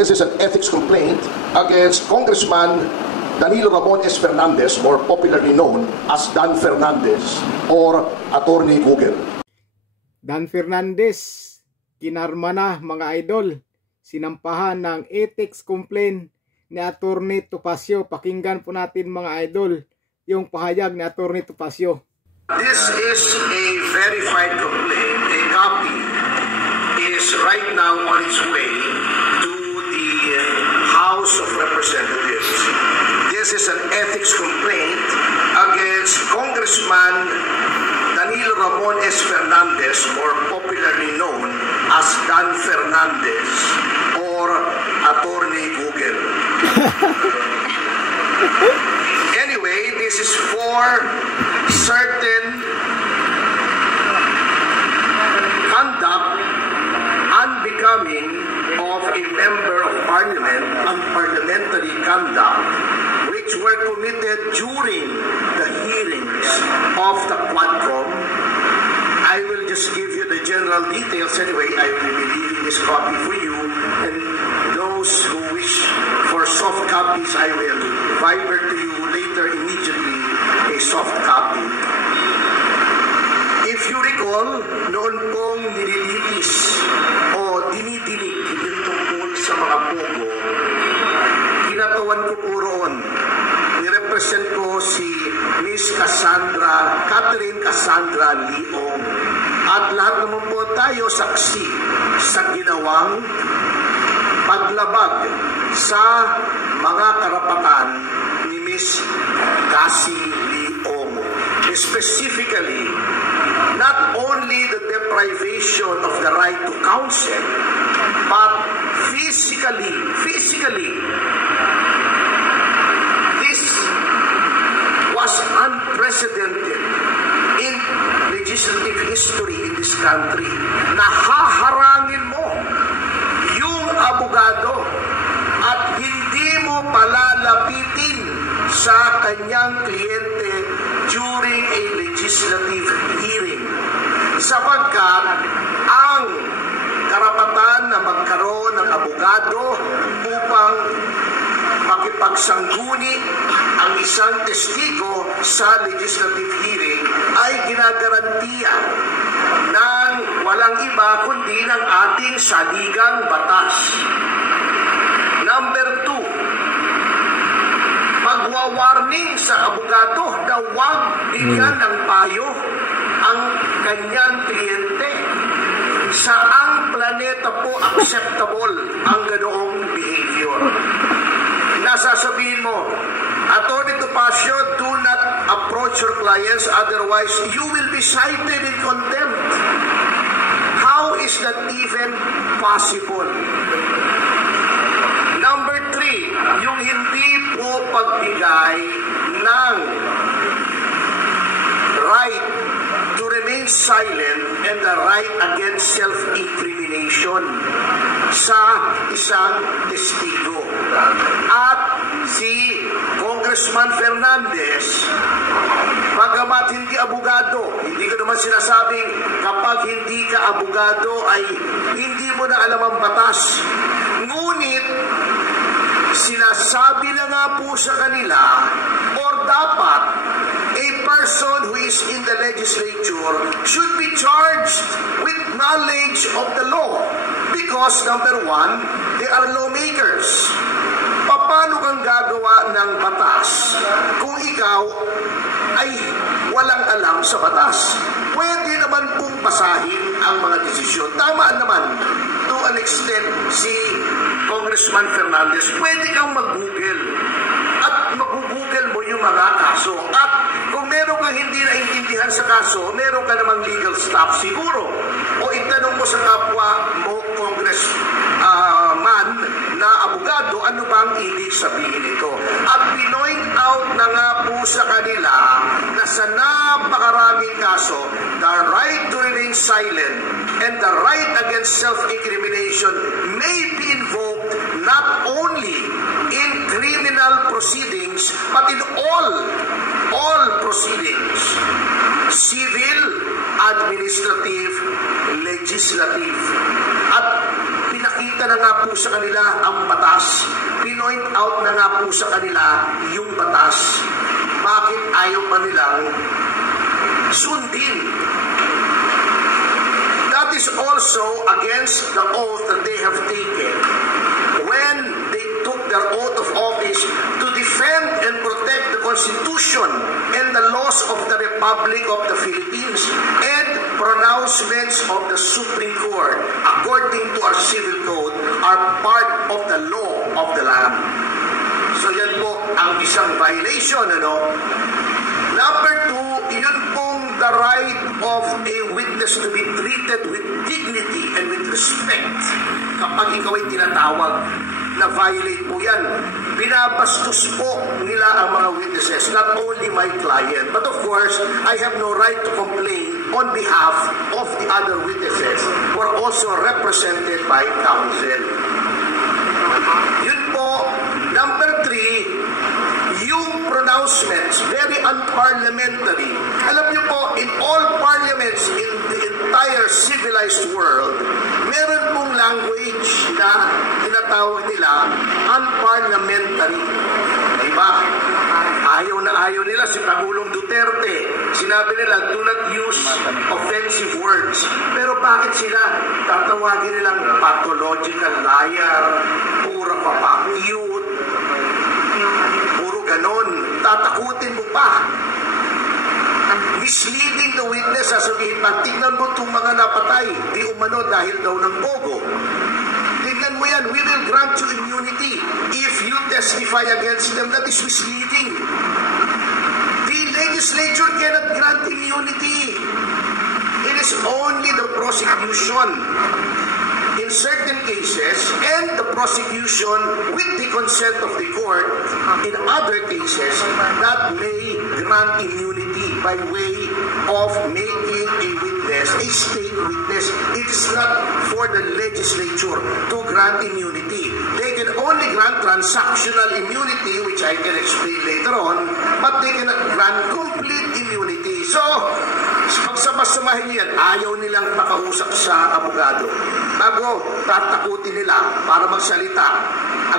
This is an ethics complaint against Congressman Danilo Ramon S. Fernandez, more popularly known as Dan Fernandez or Attorney Google. Dan Fernandez, kinarma na mga idol, sinampahan ng ethics complaint ni Attorney Topacio. Pakinggan po natin mga idol yung pahayag ni Attorney Topacio. This is a verified complaint. A copy is right now on its way to the House of Representatives. This is an ethics complaint against Congressman Danilo Ramon S. Fernandez, more popularly known as Dan Fernandez or Attorney Google. Anyway, this is for certain conduct unbecoming of a member of parliament, unparliamentary conduct, which were committed during the hearings of the Quadcom. I will just give you the general details anyway. I will be leaving this copy for you, and those who wish for soft copies, I will viber to you later immediately a soft copy. If you recall, noon kong nililitis o dinidinig yung tungkol sa mga pogo, kinatawan ko po roon. Nirepresent ko si Miss Catherine Cassandra Leong. At lahat naman po tayo saksi sa ginawang paglabag sa mga karapatan ni Miss Cassie Leong. Specifically, not only the deprivation of the right to counsel, but physically, this was unprecedented in legislative history in this country. Nahaharangin mo yung abogado at hindi mo palalapitin sa kanyang kliyente during a legislative hearing. Sapagkat ang karapatan na magkaroon ng abogado upang makipagsangguni ang isang testigo sa legislative hearing ay ginagarantiya ng walang iba kundi ng ating saligang batas. Number 2, magwa-warning sa abogado na huwag bigyan ng payo ang kanyang kliyente. Saang planeta po acceptable ang ganoong behavior? Nasasabihin mo, Attorney Topacio, do not approach your clients, otherwise you will be cited in contempt. How is that even possible? Number 3, yung hindi po pagbigay ng right to remain silent and the right against self-incrimination sa isang testigo. At si Congressman Fernandez, pagamat hindi abogado, hindi ko naman sinasabing kapag hindi ka abogado ay hindi mo na alam ang batas. Ngunit, sinasabi na nga po sa kanila, or dapat, a person who is in the legislature should be charged with knowledge of the law. Because, number 1, they are lawmakers. Paano kang gagawa ng batas kung ikaw ay walang alam sa batas? Pwede naman pong basahin ang mga desisyon. Tama naman, to an extent, si Congressman Fernandez, pwede kang mag-google at mag-google mo yung mga kaso. At kung meron kang hindi naintindihan sa kaso, meron ka namang legal staff siguro. O itanong mo sa kapwa mo, Congressman na abogado, ano bang ibig sabihin ito? At pinoint out na nga po sa kanila na sa napakaraming kaso, the right to remain silent and the right against self-incrimination may be invoked not only in criminal proceedings but in all proceedings, civil, administrative, legislative. At pinakita Pinakita na nga po sa kanila ang batas. Pinoint out na nga po sa kanila yung batas. Bakit ayaw pa nilang sundin? That is also against the oath that they have taken when they took their oath of office to defend and protect the Constitution and the laws of the Republic of the Philippines and pronouncements of the Supreme Court according to our civil code are part of the law of the land. So yan po ang isang violation, ano? Number two, yun pong the right of a witness to be treated with dignity and with respect. Kapag ikaw ay tinatawag, na violate po yan. Binabastos po nila ang mga witnesses, not only my client, but of course, I have no right to complain on behalf of the other witnesses who are also represented by counsel. Yun po. Number three, yung pronouncements, very unparliamentary. Alam niyo po, in all parliaments in the entire civilized world, meron pong language na tinatawag nila unparliamentary. Diba? Ayaw na ayaw nila si Pangulong Duterte. Sinabi nila, do not use offensive words. Pero bakit sila tatawagin nilang pathological liar, puro papakiyot, puro ganon, tatakutin mo pa. Misleading the witness, sasabihin pa, tignan mo itong mga napatay, di umano dahil daw ng bogo. Tignan mo yan, we will grant you immunity if you testify against them. That is misleading. The legislature cannot grant immunity. It is only the prosecution in certain cases and the prosecution with the consent of the court in other cases that may grant immunity by way of making a witness, a state witness. It is not for the legislature to grant immunity. They can only grant transactional immunity, which I can explain later on, but they cannot grant complete immunity. So, pagsama-samahin yan, ayaw nilang makausap sa abogado. Bago, tatakutin nila para magsalita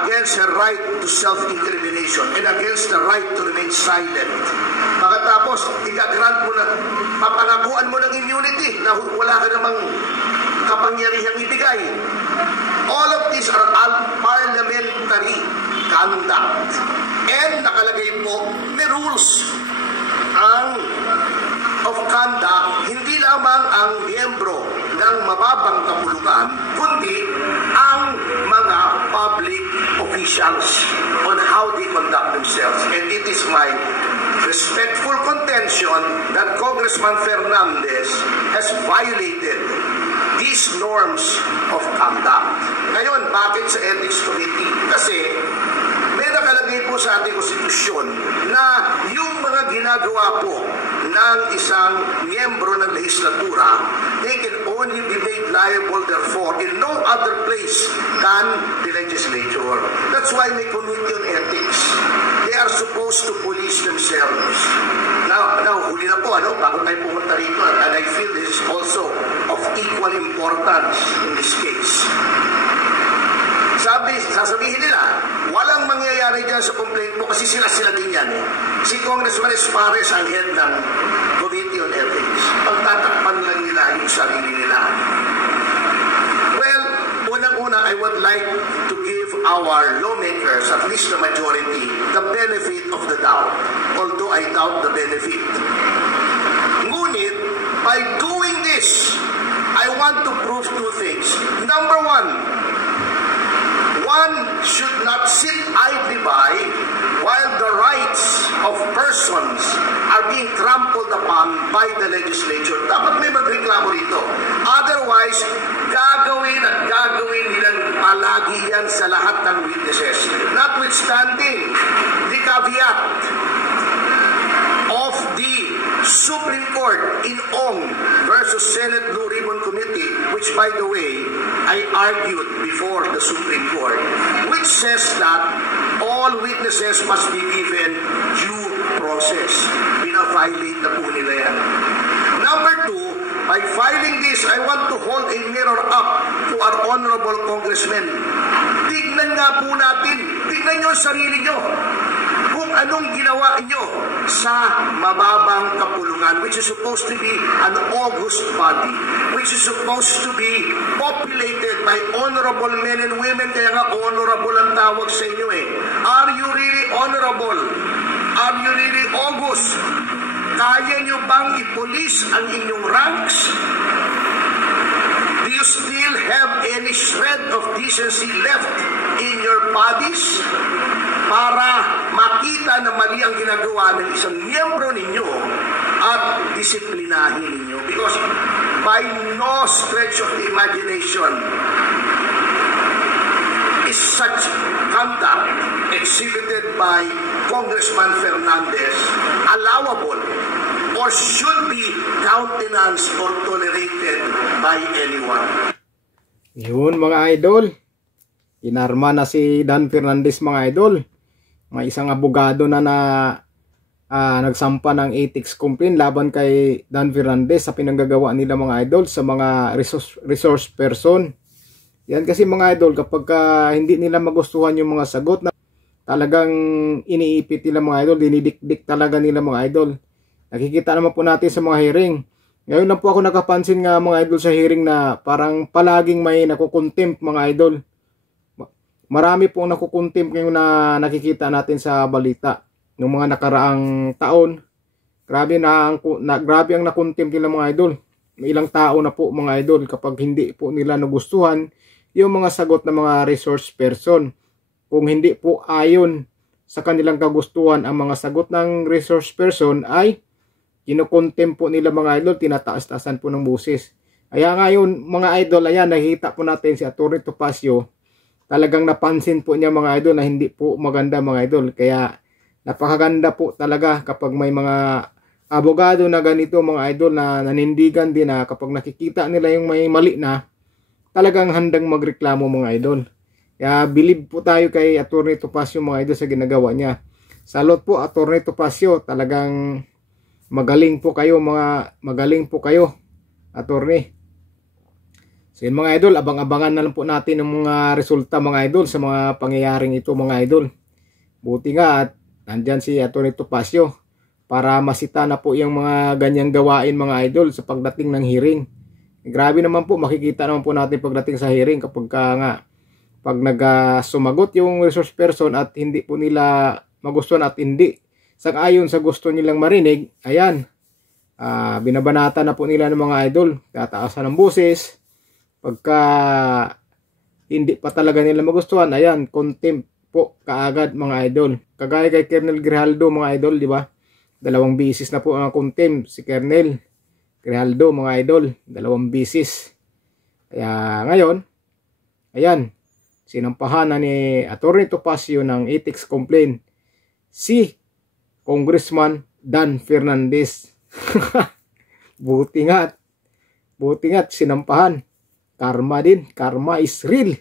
against her right to self-incrimination and against the right to remain silent. Pagkatapos, ika-grant mo na, papangakuan mo ng immunity na wala ka namang kapangyarihang ibigay. All of these are parliamentary conduct. And nakalagay po, may rules of conduct, hindi lamang ang miyembro ng mababang kapulukan, kundi ang mga public officials on how they conduct themselves. And it is my respectful contention that Congressman Fernandez has violated these norms of conduct. Ngayon, bakit sa Ethics Committee? Kasi may nakalagay po sa ating konstitusyon na yung mga ginagawa po ng isang miyembro ng legislatura, they can only be made liable therefore in no other place than the legislature. That's why may committee on ethics. They are supposed to police themselves. Now huli na po, bago tayo pumunta rito, and I feel this is also of equal importance in this case. Sasabihin nila, walang mangyayari dyan sa complaint mo kasi sila din yan. Si Congressman Espares ang head ng Committee on Ethics. Pagtatakpan lang nila yung sarili nila. Well, unang-una, I would like to give our lawmakers, at least the majority, the benefit of the doubt. Although I doubt the benefit. Ngunit, by doing this, I want to prove two things. Number one should not sit idly by while the rights of persons are being trampled upon by the legislature. Dapat may magreklamo rito. Otherwise, gagawin nilang palagi yan sa lahat ng witnesses. Notwithstanding the caveat of the Supreme Court in Ong versus Senate Blue Ribbon Committee, which by the way, I argued before the Supreme Court, which says that all witnesses must be given due process. Bina-violate na po nila yan. Number two, by filing this, I want to hold a mirror up to our honorable congressmen. Tignan nga po natin, tignan nyo ang sarili nyo kung anong ginawa nyo sa mababang kapulungan, which is supposed to be an august body, which is supposed to be populated by honorable men and women. Kaya nga honorable ang tawag sa inyo eh. Are you really honorable? Are you really august? Kaya nyo bang ipulis ang inyong ranks? Do you still have any shred of decency left in your bodies para makita na mali ang ginagawa ng isang miyembro ninyo at disiplinahin ninyo? Because by no stretch of the imagination is such conduct exhibited by Congressman Fernandez allowable or should be countenanced or tolerated by anyone. Yun mga idol, inarma na si Dan Fernandez mga idol. May isang abogado na nagsampa ng ethics complaint laban kay Dan Fernandez sa pinanggagawa nila mga idol sa mga resource person. Yan kasi mga idol, kapag hindi nila magustuhan yung mga sagot na talagang iniipit nila mga idol, dinidikdik talaga nila mga idol. Nakikita naman po natin sa mga hearing. Ngayon lang po ako nakapansin nga mga idol sa hearing na parang palaging may nakukontempt mga idol. Marami pong nakukontempt ngayon na nakikita natin sa balita. Noong mga nakaraang taon, grabe ang nakontempt nila mga idol. May ilang tao na po mga idol kapag hindi po nila nagustuhan yung mga sagot ng mga resource person. Kung hindi po ayon sa kanilang kagustuhan ang mga sagot ng resource person ay kinukontempt po nila mga idol, tinataas-taasan po ng busis. Kaya ngayon mga idol, ayan, nakikita po natin si Atty. Topacio. Talagang napansin po niya mga idol na hindi po maganda mga idol. Kaya napakaganda po talaga kapag may mga abogado na ganito mga idol na nanindigan din na kapag nakikita nila yung may mali na, talagang handang magreklamo mga idol. Kaya believe po tayo kay Atty. Topacio mga idol sa ginagawa niya. Salot po Atty. Topacio, talagang magaling po kayo attorney. So yun mga idol, abang-abangan na lang po natin ang mga resulta mga idol sa mga pangyayaring ito mga idol. Buti nga at nandyan si Atty. Topacio para masita na po yung mga ganyang gawain mga idol sa pagdating ng hearing. Grabe naman po, makikita naman po natin pagdating sa hearing kapag pag sumagot yung resource person at hindi po nila magustuhan at hindi sang-ayon sa gusto nilang marinig, ayan, binabanata na po nila ng mga idol, tataasan ng boses. Pagka hindi pa talaga nila magustuhan, ayan, contempt po kaagad mga idol. Kagaya kay Colonel Grijaldo mga idol, di ba? 2 bisis na po ang contempt si Colonel Grijaldo mga idol, 2 bisis. Kaya ngayon, ayan, sinampahan na ni Atty. Topacio ng ethics complaint si Congressman Dan Fernandez. Buti nga sinampahan. Karma din, karma is real.